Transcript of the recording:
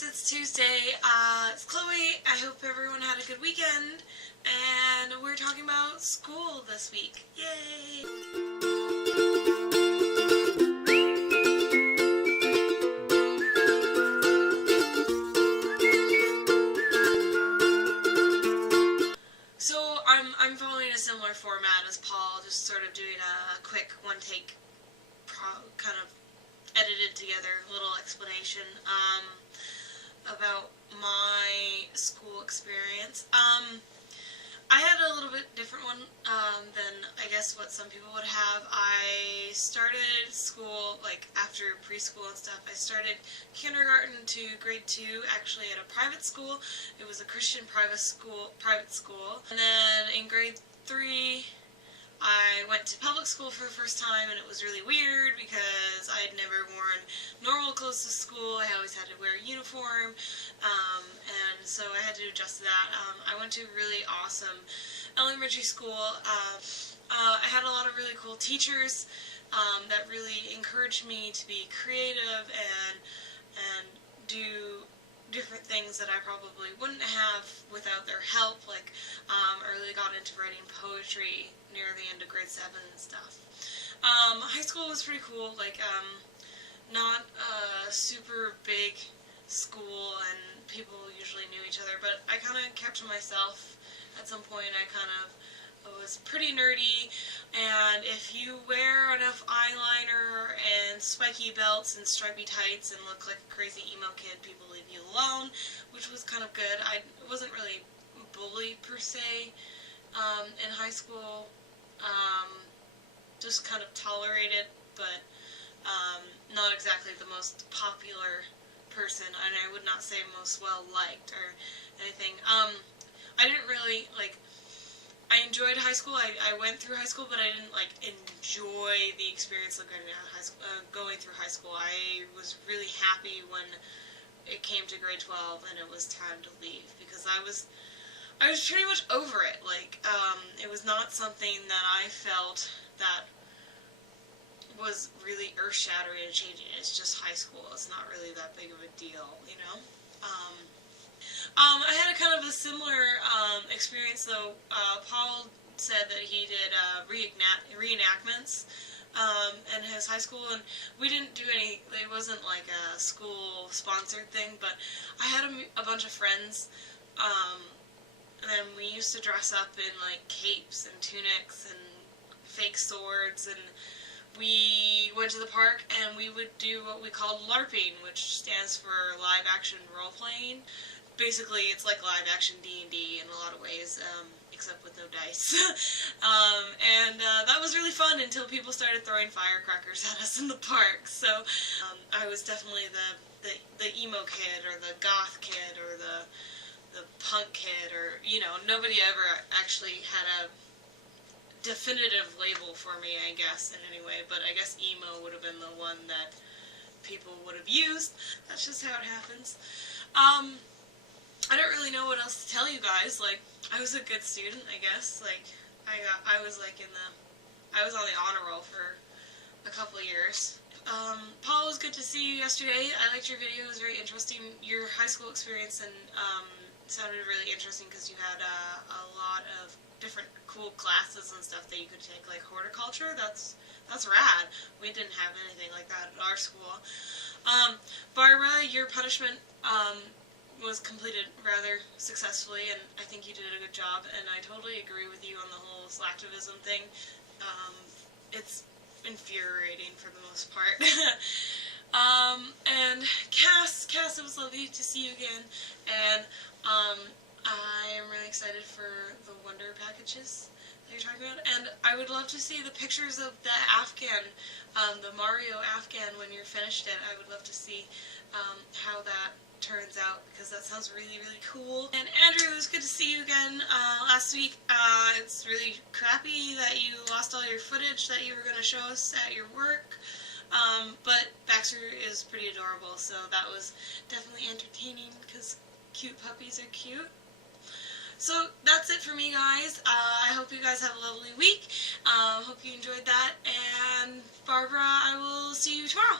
Sports, it's Tuesday. It's Chloe. I hope everyone had a good weekend. And we're talking about school this week. Yay! So I'm following a similar format as Paul, just sort of doing a quick one-take kind of edited together little explanation about my school experience. I had a little bit different one than I guess what some people would have. I started school like after preschool and stuff. I started kindergarten to grade 2 actually at a private school. It was a Christian private school, and then in grade 3 I went to public school for the first time, and it was really weird because I had never worn normal clothes to school. I always had to wear a uniform, and so I had to adjust to that. I went to a really awesome elementary school. I had a lot of really cool teachers that really encouraged me to be creative and do different things that I probably wouldn't have without their help. Like, I really got into writing poetry near the end of grade 7 and stuff. High school was pretty cool, like, not a super big school and people usually knew each other, but I kind of kept to myself. At some point I kind of was pretty nerdy, and if you wear enough eyeliner and spiky belts and stripy tights and look like a crazy emo kid, people leave you alone, which was kind of good. I wasn't really bullied per se in high school, just kind of tolerated, but not exactly the most popular person, and I would not say most well liked or anything. I didn't really, like, I enjoyed high school. I went through high school, but I didn't, like, enjoy the experience of going through high school. I was really happy when it came to grade 12 and it was time to leave, because I was pretty much over it. Like, it was not something that I felt that was really earth-shattering and changing. It's just high school. It's not really that big of a deal, you know? I had a kind of a similar experience, though. Paul said that he did reenactments in his high school, and we didn't do any. It wasn't like a school-sponsored thing, but I had a bunch of friends, and we used to dress up in like capes and tunics and fake swords, and we went to the park and we would do what we called LARPing, which stands for live action role playing. Basically, it's like live action D&D in a lot of ways, except with no dice. That was really fun until people started throwing firecrackers at us in the park. So I was definitely the emo kid, or the goth kid, or the punk kid, or, you know, nobody ever actually had a definitive label for me, I guess, in any way, but I guess emo would have been the one that people would have used. That's just how it happens. I don't really know what else to tell you guys. Like, I was a good student, I guess. Like, I was like I was on the honor roll for a couple of years. Paul, it was good to see you yesterday. I liked your video. It was very interesting. Your high school experience and sounded really interesting because you had a lot of different cool classes and stuff that you could take, like horticulture. That's rad. We didn't have anything like that at our school. Barbara, your punishment was completed rather successfully, and I think you did a good job, and I totally agree with you on the whole slacktivism thing. It's infuriating for the most part. And Cass, it was lovely to see you again, and I am really excited for the Wonder packages that you're talking about, and I would love to see the pictures of the Afghan, the Mario Afghan, when you're finished it. I would love to see how that turns out, because that sounds really, really cool. And Andrew, it was good to see you again last week. It's really crappy that you lost all your footage that you were going to show us at your work, but Baxter is pretty adorable, so that was definitely entertaining, because cute puppies are cute. So that's it for me, guys. I hope you guys have a lovely week. Hope you enjoyed that, and Barbara, I will see you tomorrow.